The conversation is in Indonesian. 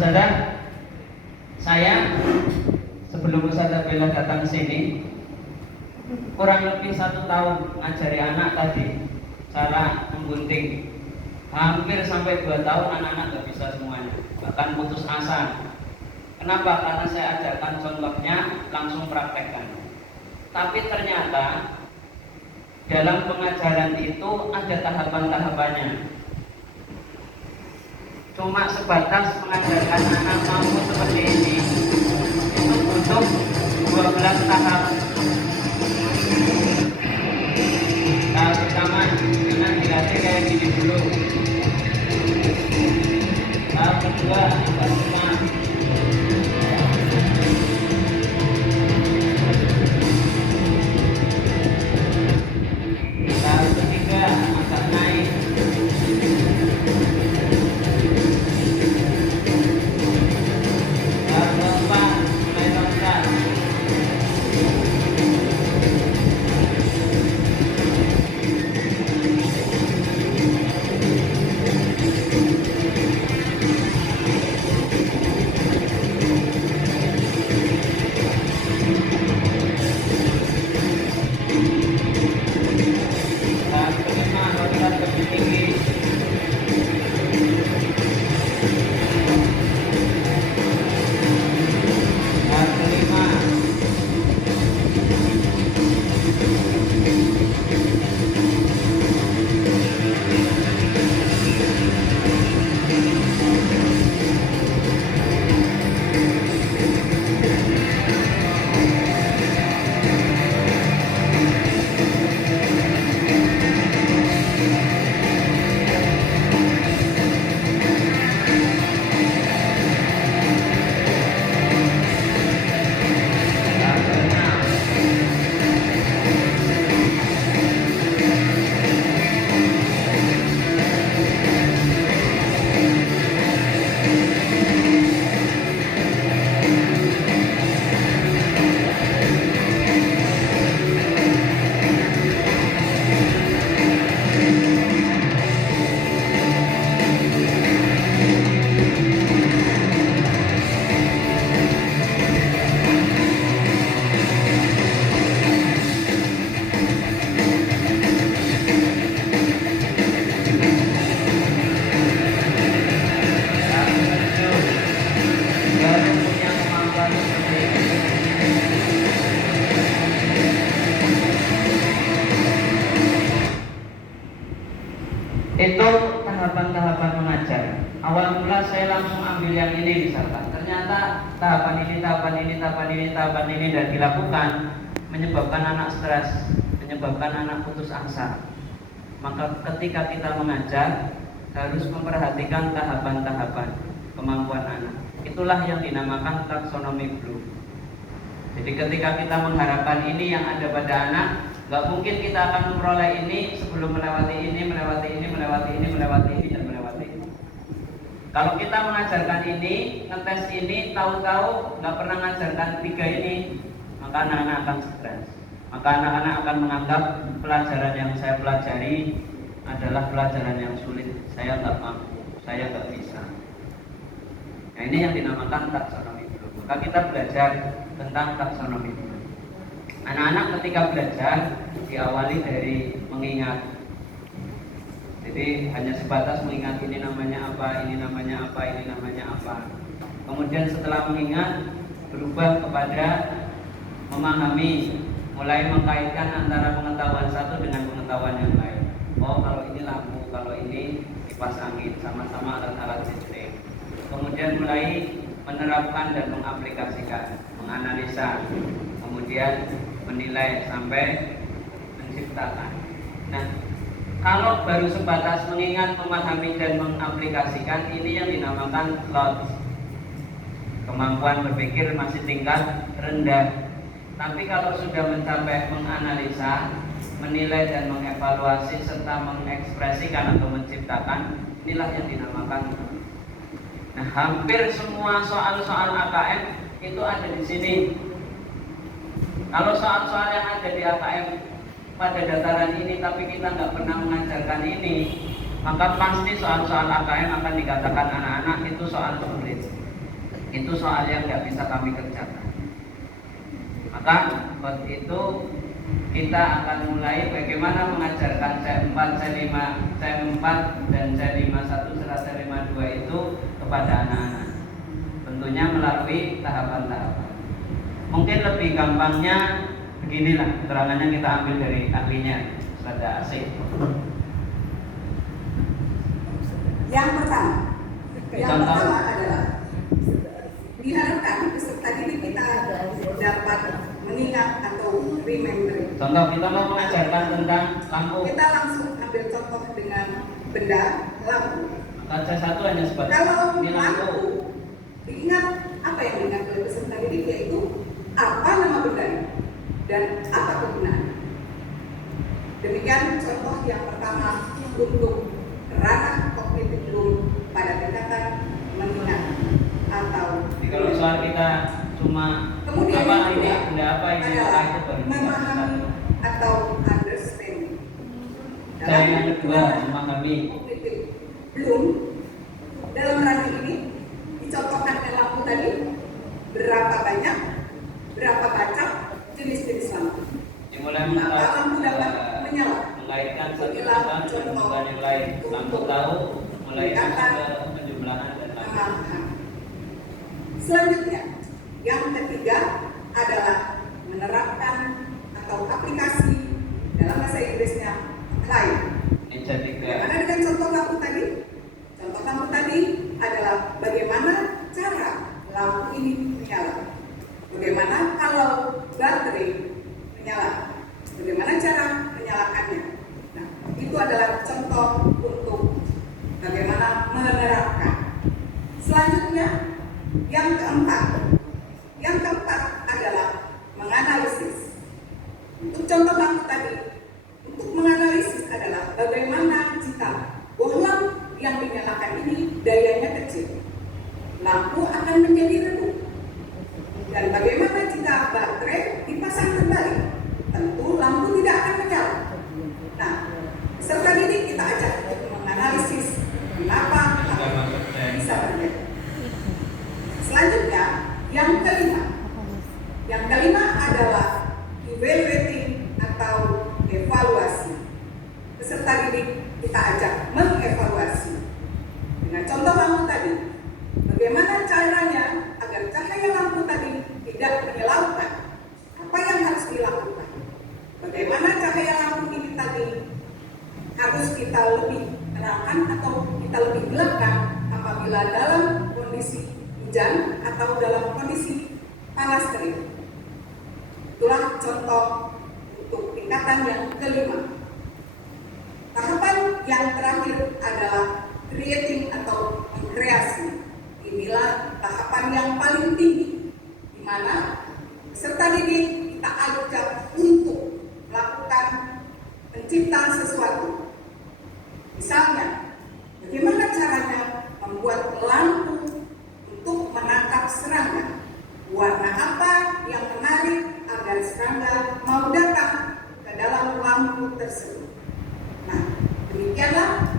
Ustazah, saya sebelum Ustazah Bella datang sini kurang lebih 1 tahun ngajari anak tadi cara menggunting. Hampir sampai 2 tahun anak-anak gak bisa semuanya, bahkan putus asa. Kenapa? Karena saya ajarkan contohnya, langsung praktekkan. Tapi ternyata dalam pengajaran itu ada tahapan-tahapannya. Cuma sebatas mengajarkan anak mampu seperti ini, itu butuh 12 tahap. Tahap pertama, anak dilatih kayak gini dulu. Tahap kedua, agak lemah. Tahap ketiga, agak naik. Tahap keempat, mulai loncat. Tahap kelima, loncat lebih tinggi. Tahap kelima, tahap keenam, tahap ketujuh, baru punya kemampuan seperti ini. Itu tahapan-tahapan mengajar. Awal mula saya langsung ambil yang ini misalkan. Ternyata tahapan ini dan dilakukan menyebabkan anak stres, menyebabkan anak putus asa. Maka ketika kita mengajar harus memperhatikan tahapan-tahapan kemampuan anak. Itulah yang dinamakan taksonomi Bloom. Jadi ketika kita mengharapkan ini yang ada pada anak, nggak mungkin kita akan memperoleh ini sebelum melewati ini, dan melewati ini. Kalau kita mengajarkan ini, ngetes ini, tahu-tahu nggak pernah mengajarkan 3 ini, maka anak-anak akan stres. Maka anak-anak akan menganggap pelajaran yang saya pelajari adalah pelajaran yang sulit. Saya nggak mampu, saya nggak bisa. Nah ini yang dinamakan taksonomi Bloom. Maka kita belajar tentang taksonomi Bloom. Anak-anak ketika belajar diawali dari mengingat. Jadi hanya sebatas mengingat ini namanya apa, ini namanya apa, ini namanya apa. Kemudian setelah mengingat berubah kepada memahami, mulai mengkaitkan antara pengetahuan satu dengan pengetahuan yang lain. Oh kalau ini lampu, kalau ini kipas angin, sama-sama alat-alat listrik. Kemudian mulai menerapkan dan mengaplikasikan, menganalisa, kemudian menilai sampai menciptakan. Nah, kalau baru sebatas mengingat, memahami dan mengaplikasikan, ini yang dinamakan lots. Kemampuan berpikir masih tingkat rendah. Tapi kalau sudah mencapai menganalisa, menilai dan mengevaluasi serta mengekspresikan atau menciptakan, inilah yang dinamakan. Nah, hampir semua soal-soal AKM itu ada di sini. Kalau soal-soal yang ada di AKM pada dataran ini tapi kita nggak pernah mengajarkan ini, maka pasti soal-soal AKM akan dikatakan anak-anak itu soal sulit. Itu soal yang nggak bisa kami kerjakan. Maka seperti itu kita akan mulai bagaimana mengajarkan C4, C5, C4 dan C51 serta C52 itu kepada anak-anak. Tentunya melalui tahapan-tahapan. Mungkin lebih gampangnya beginilah, keterangannya kita ambil dari ahlinya, Ustaz Asik. Yang pertama adalah diharapkan peserta didik kita dapat mengingat atau remembering. Contoh kita mau mengajarkan tentang lampu. Kita langsung ambil contoh dengan benda lampu. Kaca satu hanya sebatas Kalau ini lampu. lampu diingat, apa yang diingat oleh peserta didik yaitu apa nama bendanya dan apa kegunaan. Demikian contoh yang pertama untuk ranah kognitif belum pada tingkatan mengingat atau Jadi kalau soal kita cuma kemudian apa ini benda apa ini adalah itu baru memahami atau understanding. Saya yang kedua memahami. Kognitif belum dalam ranah ini dicontohkan oleh lampu tadi berapa banyak, berapa kaca, jenis-jenis lampu. Dimulai Maka lampu dapat menyala. mengaitkan satu dengan dengan yang lain. Lampu tahu mulai ke penjumlahan dan lain. Selanjutnya, yang ketiga adalah menerapkan atau aplikasi dalam bahasa Inggrisnya apply. Ini jadi Bagaimana dengan contoh lampu tadi? Contoh lampu tadi adalah bagaimana cara lampu ini menyala. Bagaimana kalau baterai menyala? Bagaimana cara menyalakannya? Nah, itu adalah contoh untuk bagaimana menerapkan. Selanjutnya, yang keempat adalah menganalisis. Untuk contoh lampu tadi, untuk menganalisis adalah bagaimana jika bohlam yang dinyalakan ini dayanya kecil, lampu akan menjadi redup. Dan bagaimana jika baterai dipasang kembali, tentu lampu tidak akan menyala. Nah, peserta didik kita ajak untuk menganalisis kenapa bisa terjadi. Selanjutnya, yang kelima adalah evaluating atau evaluasi. Peserta didik kita ajak mengevaluasi. Dengan contoh lampu tadi, bagaimana caranya agar cahaya lampu tadi tidak menyilaukan? Apa yang harus dilakukan? Bagaimana cahaya lampu ini tadi harus kita lebih terangkan atau kita lebih gelapkan apabila dalam kondisi hujan atau dalam kondisi panas terik. Itulah contoh untuk tingkatan yang kelima. Tahapan yang terakhir adalah creating atau mengkreasi. Inilah tahapan yang paling tinggi, di mana peserta didik kita ajak untuk melakukan penciptaan sesuatu. Misalnya, bagaimana caranya membuat lampu untuk menangkap serangga? Warna apa yang menarik agar serangga mau datang ke dalam lampu tersebut? Nah, demikianlah